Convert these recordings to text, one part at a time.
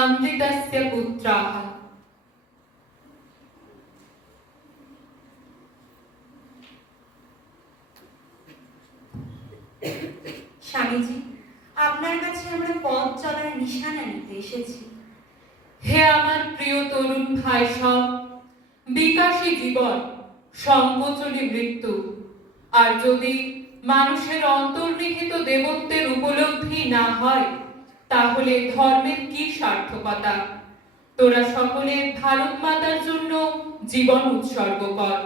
অমৃতস্য পুত্রাः। স্বামীজি, আপনার কাছে আমরা পথ চলার নিশানা নিতে এসেছি। হে আমার প্রিয় তরুণ ভাই সব, বিকাশী জীবন, সংকোচনী মৃত্যু, আর যদি মানুষের অন্তর্নিহিত দেবত্বের উপলব্ধি না হয়, তাহলে ধর্মের কি সার্থকতা? তোরা সকলে ভারত মাতার জন্য জীবন উৎসর্গ কর।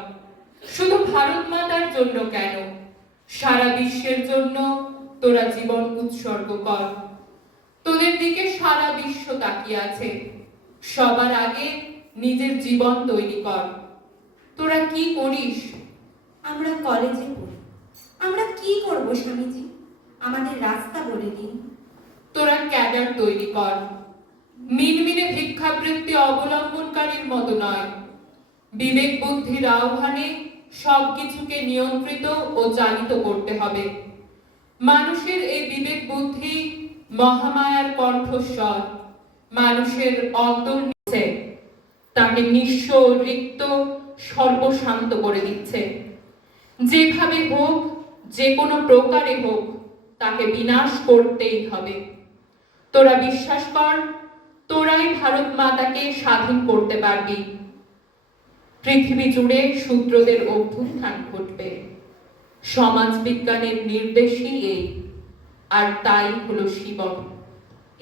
শুধু ভারত মাতার জন্য কেন, সারা বিশ্বের জন্য তোরা জীবন উৎসর্গ কর। তোদের দিকে সারা বিশ্ব তাকিয়ে আছে। সবার আগে নিজের জীবন তৈরি কর। তোরা কি করিস? আমরা কলেজে পড়ি। আমরা কি করব স্বামীজি? আমাদের রাস্তা বলে দিন। তোরা ক্যাডার তৈরি কর। মিনমিনে ভিক্ষাবৃত্তি অবলম্বনকারীর মতো নয়, বিবেক বুদ্ধির আহ্বানে সবকিছুকে নিয়ন্ত্রিত ও চালিত করতে হবে। মানুষের এই বিবেক বুদ্ধি মহামায়ার কণ্ঠস্বর, মানুষের অন্তর নিচ্ছে, তাকে নিঃস্ব রিক্ত সর্বশান্ত করে দিচ্ছে। যেভাবে হোক, যে কোনো প্রকারে হোক, তাকে বিনাশ করতেই হবে। তোরা বিশ্বাস কর, তোরাই ভারত মাতাকে স্বাধীন করতে পারবি। পৃথিবী জুড়ে শূদ্রদের অভ্যুত্থান ঘটবে। সমাজ বিজ্ঞানের নির্দেশই এই, আর তাই হলো শিবম।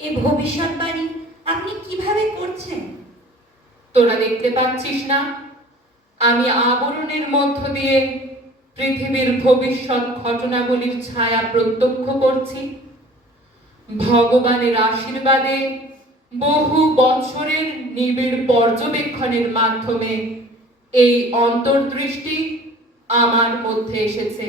এ ভবিষ্যৎবাণী আপনি কিভাবে করছেন? তোরা দেখতে পাচ্ছিস না, আমি আবরণের মধ্য দিয়ে পৃথিবীর ভবিষ্যৎ ঘটনাবলীর ছায়া প্রত্যক্ষ করছি। ভগবানের আশীর্বাদে বহু বছরের নিবিড় পর্যবেক্ষণের মাধ্যমে এই অন্তর্দৃষ্টি আমার মধ্যে এসেছে।